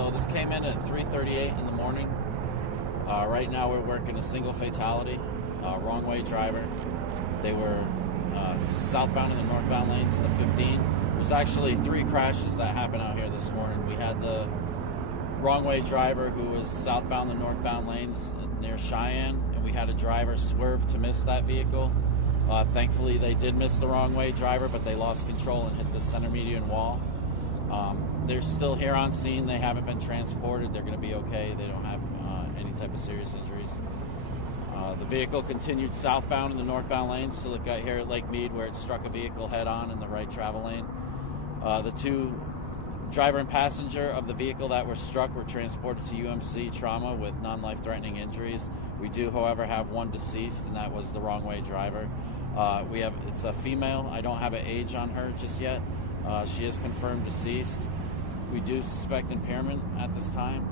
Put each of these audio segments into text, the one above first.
So this came in at 3:38 in the morning. Right now we're working a single fatality, wrong way driver. They were southbound in the northbound lanes in the 15. There's actually 3 crashes that happened out here this morning. We had the wrong way driver who was southbound the northbound lanes near Cheyenne, and we had a driver swerve to miss that vehicle. Thankfully they did miss the wrong way driver, but they lost control and hit the center median wall. They're still here on scene. They haven't been transported. They're going to be okay. They don't have any type of serious injuries. The vehicle continued southbound in the northbound lanes till it got here at Lake Mead, where it struck a vehicle head-on in the right travel lane. The 2 driver and passenger of the vehicle that were struck were transported to UMC trauma with non-life-threatening injuries. We do, however, have 1 deceased, and that was the wrong way driver. It's a female. I don't have an age on her just yet. She is confirmed deceased. We do suspect impairment at this time.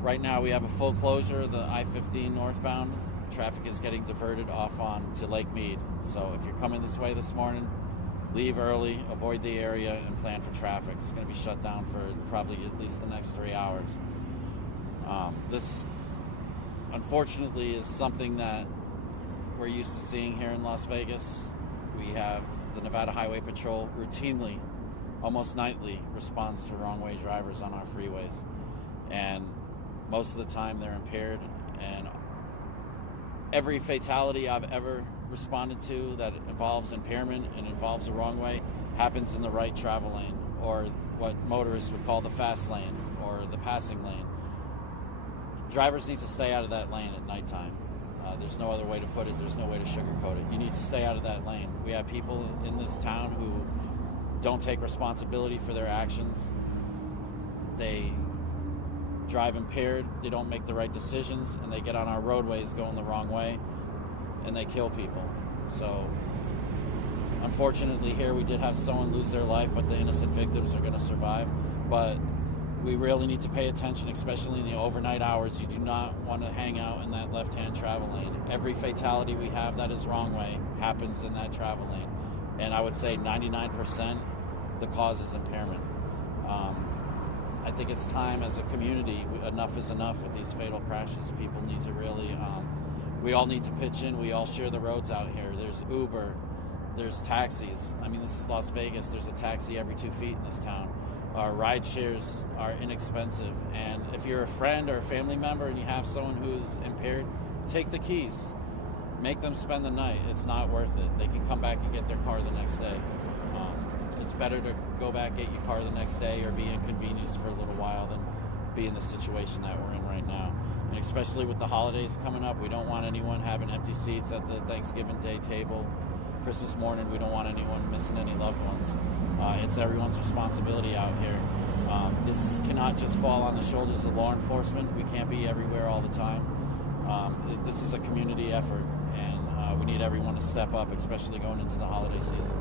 Right now we have a full closure of the I-15 northbound. Traffic is getting diverted off on to Lake Mead. So if you're coming this way this morning, leave early, avoid the area, and plan for traffic. It's going to be shut down for probably at least the next 3 hours. This, unfortunately, is something that we're used to seeing here in Las Vegas. We have the Nevada Highway Patrol routinely, almost nightly, responds to wrong way drivers on our freeways. And most of the time they're impaired, and every fatality I've ever responded to that involves impairment and involves a wrong way happens in the right travel lane, or what motorists would call the fast lane or the passing lane. Drivers need to stay out of that lane at nighttime. There's no other way to put it. There's no way to sugarcoat it. You need to stay out of that lane. We have people in this town who don't take responsibility for their actions. They drive impaired, they don't make the right decisions, and they get on our roadways going the wrong way, and they kill people. So unfortunately here we did have someone lose their life, but the innocent victims are going to survive. But we really need to pay attention, especially in the overnight hours. You do not want to hang out in that left-hand travel lane. Every fatality we have that is wrong way happens in that travel lane, and I would say 99% the cause is impairment. I think it's time as a community, enough is enough with these fatal crashes. People need to really, we all need to pitch in. We all share the roads out here. There's Uber, there's taxis. I mean, this is Las Vegas. There's a taxi every 2 feet in this town. Our ride shares are inexpensive. And if you're a friend or a family member and you have someone who's impaired, take the keys. Make them spend the night. It's not worth it. They can come back and get their car the next day. It's better to go back, get your car the next day, or be inconvenienced for a little while than be in the situation that we're in right now. And especially with the holidays coming up, we don't want anyone having empty seats at the Thanksgiving Day table. Christmas morning, we don't want anyone missing any loved ones. It's everyone's responsibility out here. This cannot just fall on the shoulders of law enforcement. We can't be everywhere all the time. This is a community effort, and we need everyone to step up, especially going into the holiday season.